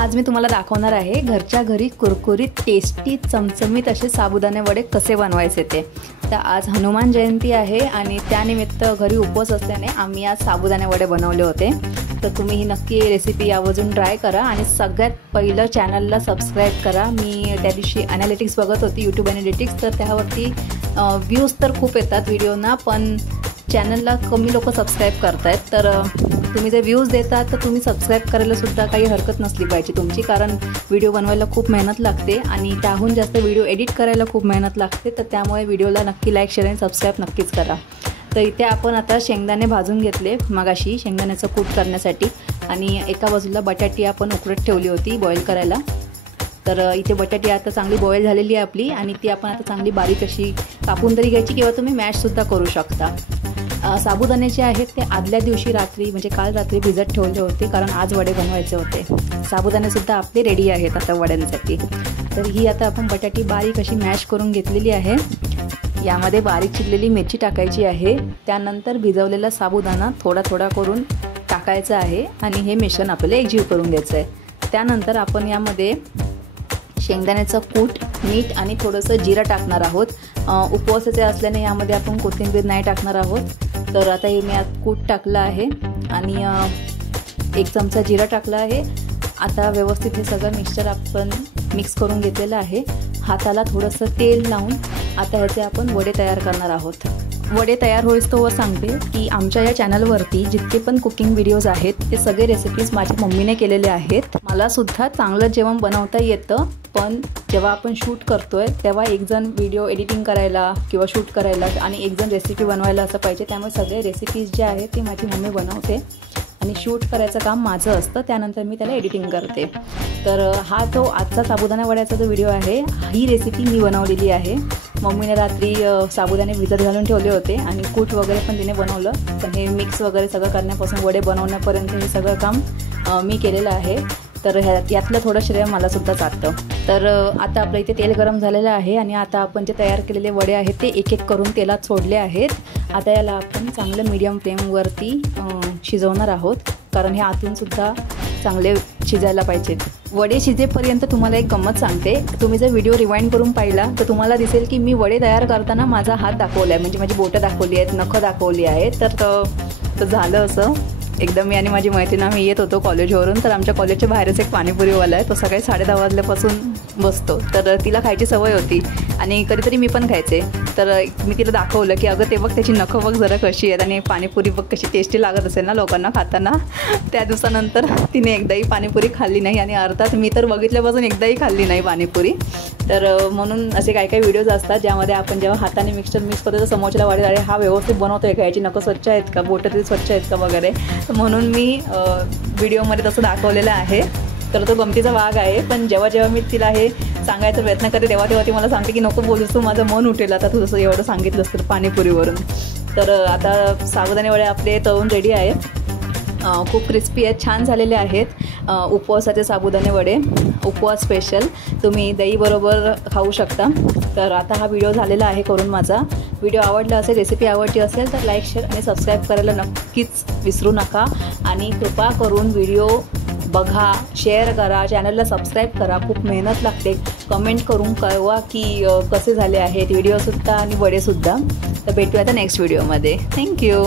आज मी तुम्हाला दाखवणार आहे घरच्या घरी कुरकुरीत टेस्टी चमचमीत असे साबुदाणे वडे कसे बनवायचे ते। तर आज हनुमान जयंती आहे आणि त्यानिमित्त घरी उपवास असल्याने आम्ही आज साबुदाणे वडे बनवले होते। तर तुम्ही ही नक्की रेसिपी आवर्जून ट्राय करा आणि सगळ्यात पहिलं चॅनलला सबस्क्राइब करा। मी त्या दिवशी ॲनालिटिक्स बघत होती, यूट्यूब ॲनालिटिक्स, तर त्यावरती व्ह्यूज तर खूप येतात व्हिडिओना, पण चॅनलला कमी लोक सबस्क्राइब करतायत। तर तुम्ही जर व्ह्यूज देतात तर तुम्ही सबस्क्राइब करायला सुद्धा काही हरकत नसली पाहिजे तुमची, कारण व्हिडिओ बनवायला खूप मेहनत लागते आणि त्याहून जास्त व्हिडिओ एडिट करायला खूप मेहनत लागते। तर त्यामुळे व्हिडिओला नक्की लाईक शेअर आणि सबस्क्राइब नक्कीच करा। तर इथे आपण आता शेंगदाणे भाजून घेतले मगाशी शेंगदाण्याचं कूट करण्यासाठी, आणि एका बाजूला बटाटी आपण उकडत ठेवली होती बॉईल करायला। तर इथे बटाटी आता चांगली बॉईल झालेली आहे आपली, आणि ती आपण आता चांगली बारीक अशी कापून तरी घ्यायची किंवा तुम्ही मॅशसुद्धा करू शकता। साबुदाणे जे आहेत ते आदल्या दिवशी रात्री म्हणजे काल रात्री भिजत ठेवले होते, कारण आज वडे बनवायचे होते। साबुदाणेसुद्धा आपले रेडी आहेत आता वड्यांसाठी। तर ही आता आपण बटाटी बारीक अशी मॅश करून घेतलेली आहे। यामध्ये बारीक चिरलेली मिरची टाकायची आहे, त्यानंतर भिजवलेला साबुदाणा थोडा थोडा करून टाकायचा आहे आणि हे मिश्रण आपल्याला एकजीव करून घ्यायचं आहे। त्यानंतर आपण यामध्ये शेंगदाण्याचं कूट, मीठ आणि थोडंसं जिरं टाकणार आहोत। उपवासाचे असल्याने यामध्ये आपण कोथिंबीर नाही टाकणार आहोत। तर आता हे मी कूट टाकलं आहे आणि 1 चमचा जिरं टाकलं आहे। आता व्यवस्थित हे सगळं मिक्सचर आपण मिक्स करून घेतलेलं आहे। हाताला थोडंसं तेल लावून आता ह्याचे आपण वडे तयार करणार आहोत। वडे तयार होईस्तोवर सांगते की आमच्या या चॅनलवरती जितके पण कुकिंग व्हिडिओज आहेत ते सगळे रेसिपीज माझ्या मम्मीने केलेले आहेत। मला सुद्धा चांगलं जेवण बनवता येतं, पण जेव्हा आपण शूट करतोय तेव्हा एक जण व्हिडिओ एडिटिंग करायला किंवा शूट करायला आणि एक जण रेसिपी बनवायला असं पाहिजे। त्यामुळे सगळे रेसिपीज जे आहेत ते माझी मम्मी बनवते आणि शूट करायचं काम माझं असतं, त्यानंतर मी त्याला एडिटिंग करते। तर हा जो आजचा साबुदाणा वड्याचा जो व्हिडिओ आहे, ही रेसिपी मी बनवलेली आहे। मम्मीने रात्री साबुदाणे भिजत घालून ठेवले होते आणि कूट वगैरे पण तिने बनवलं, पण हे मिक्स वगैरे सगळं करण्यापासून वडे बनवण्यापर्यंत हे सगळं काम मी केलेलं आहे। तर यातलं थोडं श्रेय मला सुद्धा जातं। तर आता आपलं इथे तेल गरम झालेलं आहे आणि आता आपण जे तयार केलेले वडे आहेत ते एक एक करून तेलात सोडले आहेत। आता याला आपण चांगलं मीडियम फ्लेमवरती शिजवणार आहोत, कारण हे आतून सुद्धा चांगले शिजायला पाहिजेत। वडे शिजेपर्यंत तुम्हाला एक गंमत सांगते, तुम्ही जर व्हिडिओ रिवाइंड करून पाहिला तर तुम्हाला दिसेल की मी वडे तयार करताना माझा हात दाखवला आहे, म्हणजे माझी बोटं दाखवली आहेत, नखं दाखवली आहेत। तर झालं असं, एकदा मी आणि माझी मैत्रीण आम्ही येत होतो कॉलेजवरून, तर आमच्या कॉलेजच्या बाहेरच एक पाणीपुरीवाला आहे, तो सकाळी 10:30 वाजल्यापासून बसतो। तर तिला खायची सवय होती आणि कधीतरी मी पण खायचे। तर मी तिला दाखवलं की अगं ते बघ त्याची नखं बघ जरा कशी आहेत आणि पाणीपुरी बघ कशी टेस्टी लागत असेल ना लोकांना खाताना। त्या दिवसानंतर तिने एकदाही पाणीपुरी खाल्ली नाही आणि अर्थात मी तर बघितल्यापासून एकदाही खाल्ली नाही पाणीपुरी। तर म्हणून असे काही काही व्हिडिओज असतात ज्यामध्ये आपण जेव्हा हाताने मिक्सचर मिक्स करतो तर समोरच्याला वाटेल अरे हा व्यवस्थित बनवतो आहे का, याची नखं स्वच्छ आहेत का, बोटं तरी स्वच्छ आहेत का वगैरे। म्हणून मी व्हिडिओमध्ये तसं दाखवलेलं आहे। तर तो गमतीचा भाग आहे, पण जेव्हा जेव्हा मी तिला हे सांगायचा प्रयत्न करते तेव्हा ती मला सांगते की नको बोलूस तू, माझं मन उठेल आता तू जसं एवढं सांगितलंस तर पाणीपुरीवरून। तर आता साबुदाणे वडे आपले तळून रेडी आहेत, खूप क्रिस्पी आहेत, छान झालेले आहेत। उपवासाचे साबुदाणे वडे, उपवास स्पेशल, तुम्ही दहीबरोबर खाऊ शकता। तर आता हा व्हिडिओ झालेला आहे करून माझा। व्हिडिओ आवडला असेल, रेसिपी आवडली असेल तर लाईक शेअर आणि सबस्क्राईब करायला नक्कीच विसरू नका, आणि कृपा करून व्हिडिओ बघा, शेअर करा, चॅनलला सबस्क्राईब करा, खूप मेहनत लागते। कमेंट करून कळवा की कसे झाले आहेत व्हिडिओसुद्धा आणि वडेसुद्धा। तर भेटूया आता नेक्स्ट व्हिडिओमध्ये। थँक्यू।